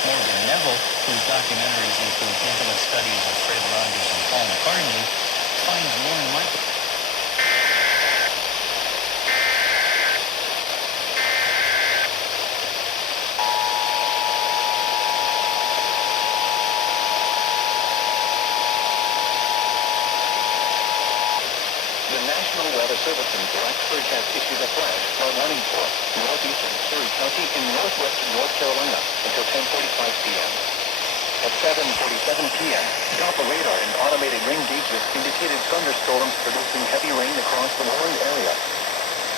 Morgan Neville, whose documentaries include intimate studies of Fred Rogers and Paul McCartney, finds Lorne Michaels. The National Weather Service in Blacksburg has issued a flash flood warning for northeastern Surrey County in northwestern North Carolina until 10:45 p.m. At 7:47 p.m., Doppler radar and automated rain gauges indicated thunderstorms producing heavy rain across the warned area.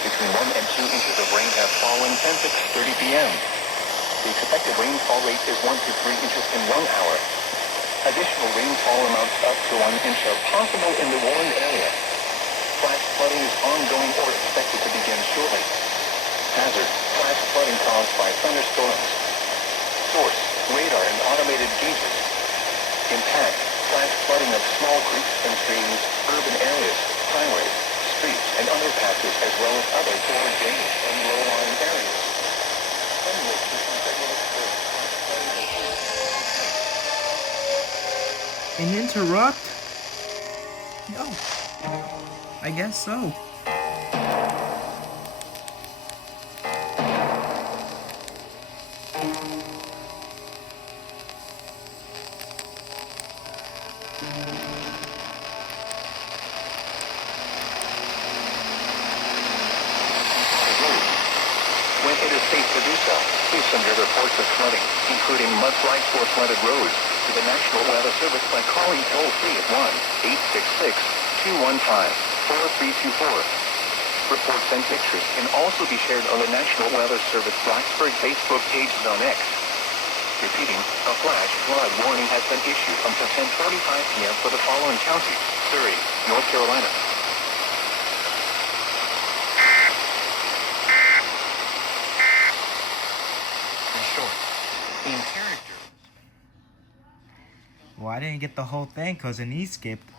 Between 1 and 2 inches of rain have fallen since 6:30 p.m. The expected rainfall rate is 1 to 3 inches in 1 hour. Additional rainfall amounts up to 1 inch are possible in the warned area. Flash flooding is ongoing or expected to begin shortly. Hazard: flash flooding caused by thunderstorms. Source: radar and automated gauges. Impact: flash flooding of small creeks and streams, urban areas, highways, streets, and underpasses, as well as other poor drainage and low-lying areas. An interrupt? No. I guess so. When it is safe to do so, please send your reports of flooding, including mudslides or flooded roads, to the National Weather Service by calling toll-free at 1-866-215-4324. Reports and pictures can also be shared on the National Weather Service Blacksburg Facebook page and on X. Repeating, a flash flood warning has been issued until 10:45 p.m. for the following counties: Surrey, North Carolina. Short. In character. Well, I didn't get the whole thing because an E skipped.